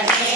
Gracias.